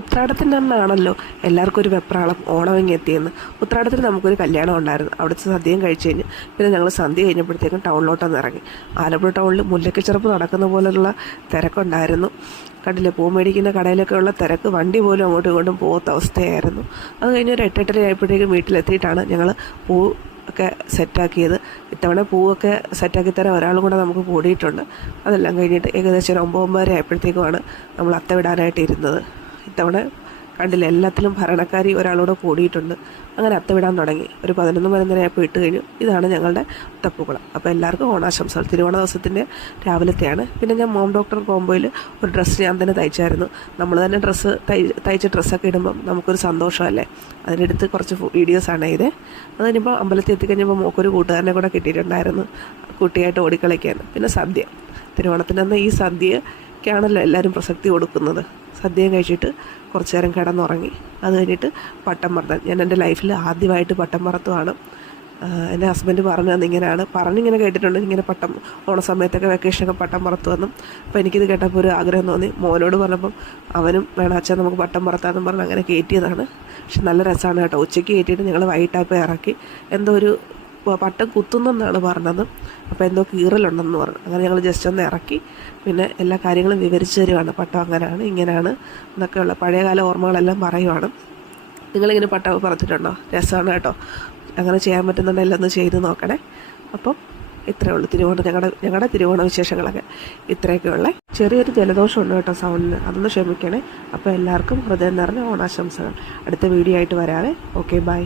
ഉത്രാടത്തിൻ്റെ അന്നാണല്ലോ എല്ലാവർക്കും ഒരു വെപ്രാളം ഓണമെങ്കിൽ എത്തിയെന്ന്. ഉത്രാടത്തിന് നമുക്കൊരു കല്യാണം ഉണ്ടായിരുന്നു. അവിടുത്തെ സദ്യയും കഴിച്ച് കഴിഞ്ഞ് പിന്നെ ഞങ്ങൾ സന്ധ്യ കഴിഞ്ഞപ്പോഴത്തേക്കും ടൗണിലോട്ടൊന്ന് ഇറങ്ങി. ആലപ്പുഴ ടൗണിൽ മുല്ലക്കച്ചെറുപ്പ് നടക്കുന്ന പോലുള്ള തിരക്കുണ്ടായിരുന്നു. കണ്ടില്ലേ, പൂ മേടിക്കുന്ന കടയിലൊക്കെ ഉള്ള തിരക്ക്, വണ്ടി പോലും അങ്ങോട്ടും ഇങ്ങോട്ടും പോകാത്ത അവസ്ഥയായിരുന്നു. അത് കഴിഞ്ഞ് ഒരു 8-8:30 ആയപ്പോഴേക്കും വീട്ടിലെത്തിയിട്ടാണ് ഞങ്ങൾ പൂ ഒക്കെ സെറ്റാക്കിയത്. ഇത്തവണ പൂവൊക്കെ സെറ്റാക്കി തരാൻ ഒരാളും കൂടെ നമുക്ക് കൂടിയിട്ടുണ്ട്. അതെല്ലാം കഴിഞ്ഞിട്ട് ഏകദേശം ഒരു 9-9:30 ആയപ്പോഴത്തേക്കുമാണ് നമ്മൾ അത്ത വിടാനായിട്ട് ഇരുന്നത്. ഇത്തവണ കണ്ടില്ല, എല്ലാത്തിലും ഭരണക്കാരി ഒരാളോട് കൂടിയിട്ടുണ്ട്. അങ്ങനെ അത്ത വിടാൻ തുടങ്ങി. ഒരു 11-11:30 ആയപ്പോൾ ഇട്ട് കഴിഞ്ഞു. ഇതാണ് ഞങ്ങളുടെ തപ്പുകുളം. അപ്പോൾ എല്ലാവർക്കും ഓണാശംസകൾ. തിരുവോണ ദിവസത്തിൻ്റെ രാവിലത്തെയാണ്. പിന്നെ ഞാൻ മോം ഡോക്ടർ കോംബോയിൽ ഒരു ഡ്രസ്സ് ഞാൻ തന്നെ തയ്ച്ചായിരുന്നു. നമ്മൾ തന്നെ തയ്ച്ച ഡ്രസ്സൊക്കെ ഇടുമ്പം നമുക്കൊരു സന്തോഷമല്ലേ. അതിനെടുത്ത് കുറച്ച് വീഡിയോസാണ് ഇത്. അത് കഴിഞ്ഞപ്പോൾ അമ്പലത്തിൽ എത്തിക്കഴിഞ്ഞപ്പോൾ മോക്കൊരു കൂട്ടുകാരനെ കൂടെ കിട്ടിയിട്ടുണ്ടായിരുന്നു, കുട്ടിയായിട്ട് ഓടിക്കളിക്കാൻ. പിന്നെ സദ്യ, തിരുവോണത്തിൻ്റെ അന്ന് ഈ സദ്യക്കാണല്ലോ എല്ലാവരും പ്രസക്തി കൊടുക്കുന്നത്. സദ്യയും കഴിച്ചിട്ട് കുറച്ച് നേരം കിടന്നുറങ്ങി. അത് കഴിഞ്ഞിട്ട് പട്ടം പറത്താൻ, ഞാൻ എൻ്റെ ലൈഫിൽ ആദ്യമായിട്ട് പട്ടം പറത്തുവാണ്. എൻ്റെ ഹസ്ബൻഡ് പറഞ്ഞു തന്നിങ്ങനെയാണ്, പറഞ്ഞിങ്ങനെ കേട്ടിട്ടുണ്ട്, ഇങ്ങനെ പട്ടം ഓണസമയത്തൊക്കെ വെക്കേഷനൊക്കെ പട്ടം പറത്തുവെന്നും. അപ്പോൾ എനിക്കിത് കേട്ടപ്പോൾ ഒരു ആഗ്രഹം തോന്നി. മോനോട് പറഞ്ഞപ്പം അവനും വേണം അച്ഛൻ നമുക്ക് പട്ടം പറത്താമെന്നും പറഞ്ഞ് അങ്ങനെ കയറ്റിയതാണ്. പക്ഷെ നല്ല രസമാണ് കേട്ടോ. ഉച്ചയ്ക്ക് കയറ്റിയിട്ട് ഞങ്ങൾ വൈകിട്ടായപ്പോൾ ഇറക്കി. എന്തോ ഒരു പട്ടം കുത്തുന്നെന്നാണ് പറഞ്ഞത്. അപ്പോൾ എന്തോ കീറലുണ്ടെന്ന് പറഞ്ഞു. അങ്ങനെ ഞങ്ങൾ ജസ്റ്റ് ഒന്ന് ഇറക്കി. പിന്നെ എല്ലാ കാര്യങ്ങളും വിവരിച്ചു തരുവാണ്. പട്ടം അങ്ങനെയാണ് ഇങ്ങനെയാണ് എന്നൊക്കെയുള്ള പഴയകാല ഓർമ്മകളെല്ലാം പറയുവാണ്. നിങ്ങളിങ്ങനെ പട്ടം പറത്തിട്ടുണ്ടോ? രസമാണ് കേട്ടോ. അങ്ങനെ ചെയ്യാൻ പറ്റുന്നുണ്ടെങ്കിൽ ഒന്ന് ചെയ്ത് നോക്കണേ. അപ്പം ഇത്രയേ ഉള്ളൂ ഞങ്ങളുടെ തിരുവോണ വിശേഷങ്ങളൊക്കെ ഇത്രയൊക്കെ ഉള്ള. ചെറിയൊരു ജലദോഷമുണ്ട് കേട്ടോ സൗണ്ടിന്, അതൊന്ന് ക്ഷമിക്കണേ. അപ്പോൾ എല്ലാവർക്കും ഹൃദയം നിറഞ്ഞ ഓണാശംസകൾ. അടുത്ത വീഡിയോ ആയിട്ട് വരാവേ. Okay, by.